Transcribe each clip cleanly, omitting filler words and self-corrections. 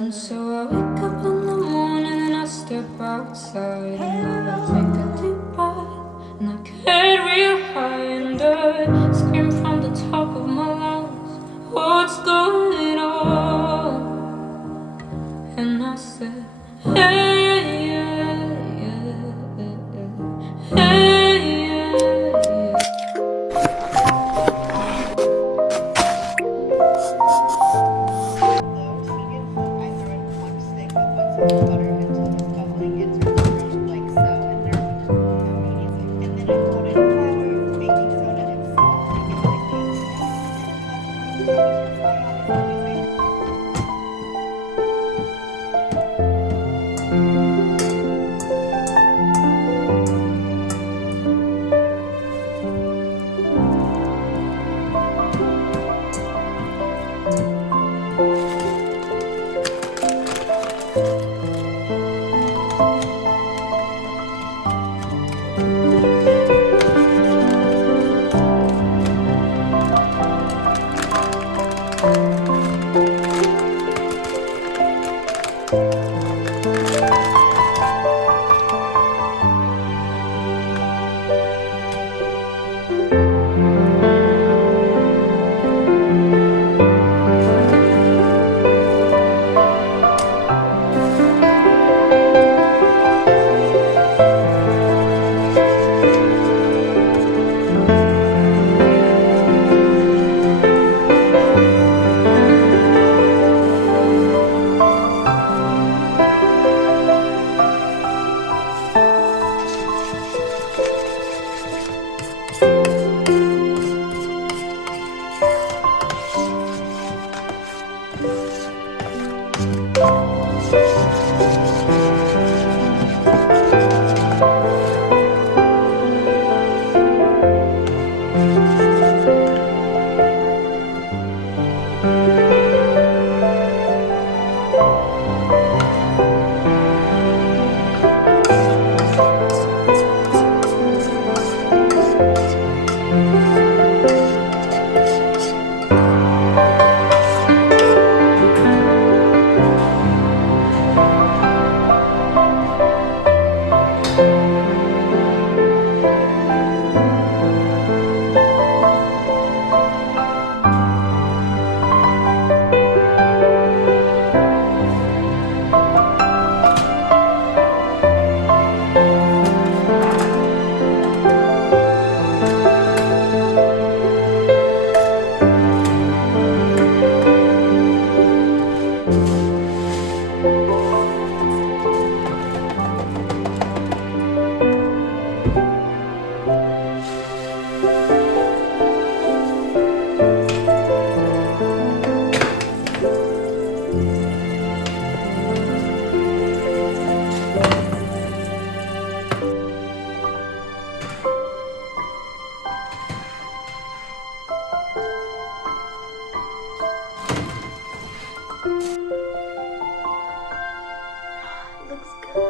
And so I wake up in the morning and I step outside and I take a deep breath and I get real high and I scream from the top of my lungs, what's going on? And I said, hey, yeah, yeah, yeah, hey, yeah, yeah. Looks good.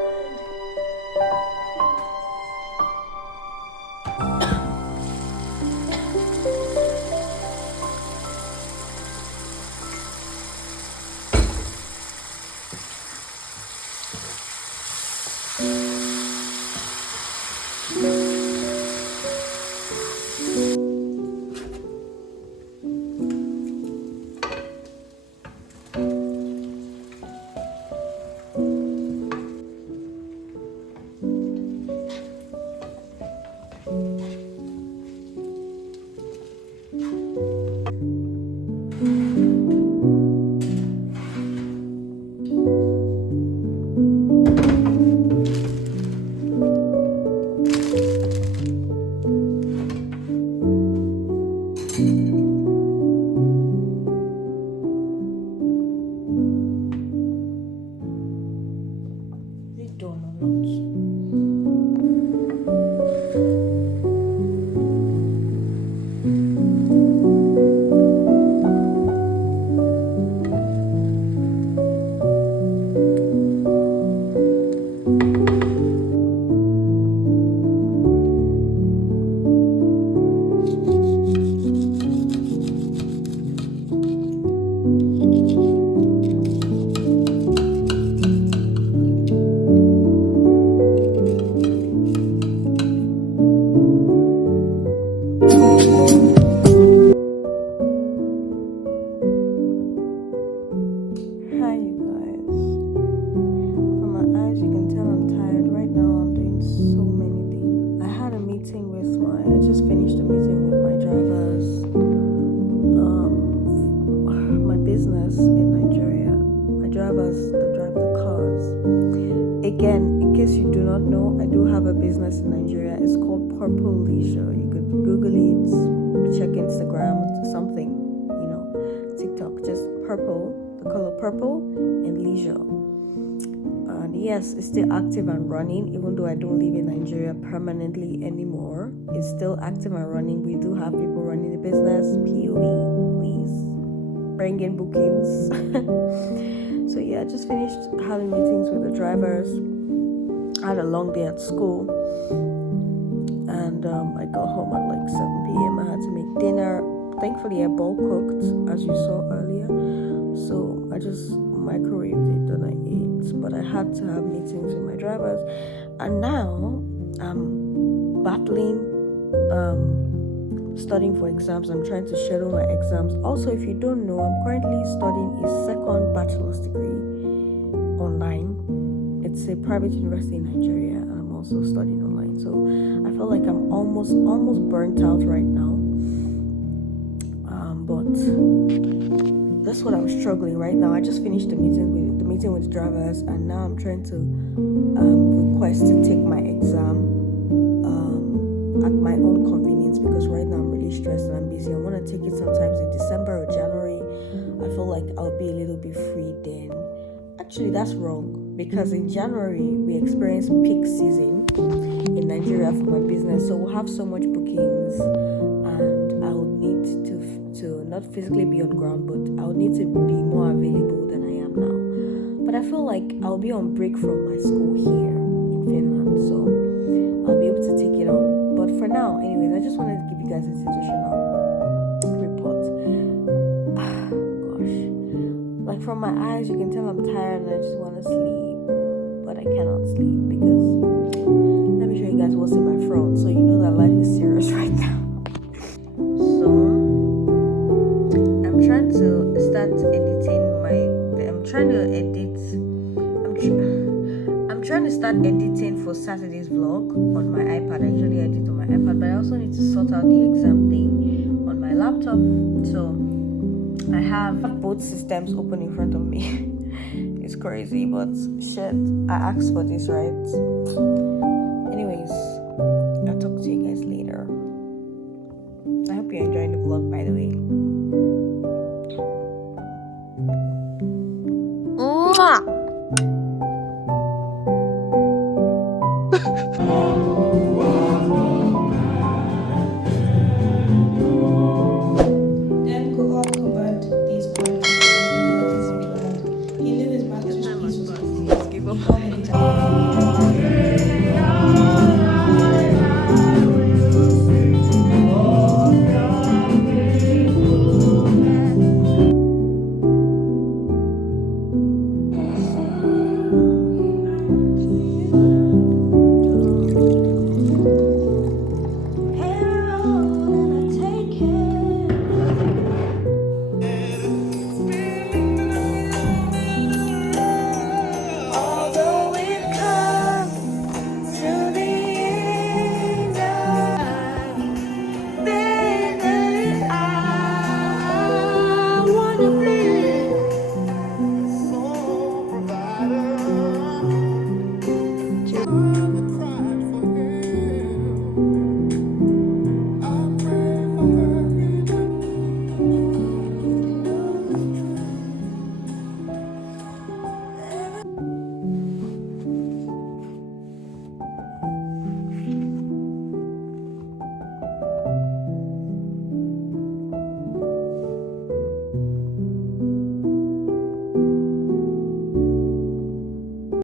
drivers that drive the cars. Again, in case you do not know, I do have a business in Nigeria. It's called Purple Leisure. You could Google it, check Instagram, something, TikTok. Just purple, the color purple, and leisure. And yes, it's still active and running, even though I don't live in Nigeria permanently anymore. It's still active and running. We do have people running the business. POV, please bring in bookings. So yeah, I just finished having meetings with the drivers. I had a long day at school, and I got home at like 7 p.m. I had to make dinner. Thankfully, I bulk cooked, as you saw earlier. So I just microwaved it and I ate. But I had to have meetings with my drivers, and now I'm battling studying for exams. I'm trying to schedule my exams. Also, if you don't know, I'm currently studying a second bachelor's degree online. It's a private university in Nigeria, and I'm also studying online. So I feel like I'm almost burnt out right now. But that's what I'm struggling right now. I just finished the meeting with drivers, and now I'm trying to request to take my exam at my own convenience, because right now I'm really stressed and I'm busy. I want to take it sometimes in December or January. I feel like I'll be a little bit free then. Actually, that's wrong, because in January we experience peak season in Nigeria for my business, so we'll have so much bookings, and I would need to not physically be on ground, but I would need to be more available than I am now. But I feel like I'll be on break from my school here in Finland, so I'll be able to take it on. But for now, anyways, I just wanted to give you guys a situational report. Gosh, like from my eyes, you can tell I'm tired and I just want to sleep, but I cannot sleep because let me show you guys what's in my front, so you know that life is serious right now. So I'm trying to start editing I'm trying to start editing for Saturday's vlog on my iPad. I usually edit on my iPad, but I also need to sort out the exam thing on my laptop. So I have both systems open in front of me. It's crazy, but shit, I asked for this, right? Anyways, I'll talk to you guys later. I hope you're enjoying the vlog, by the way. Then Kohol covered these corners and he knew his master's piece was complete. How many times?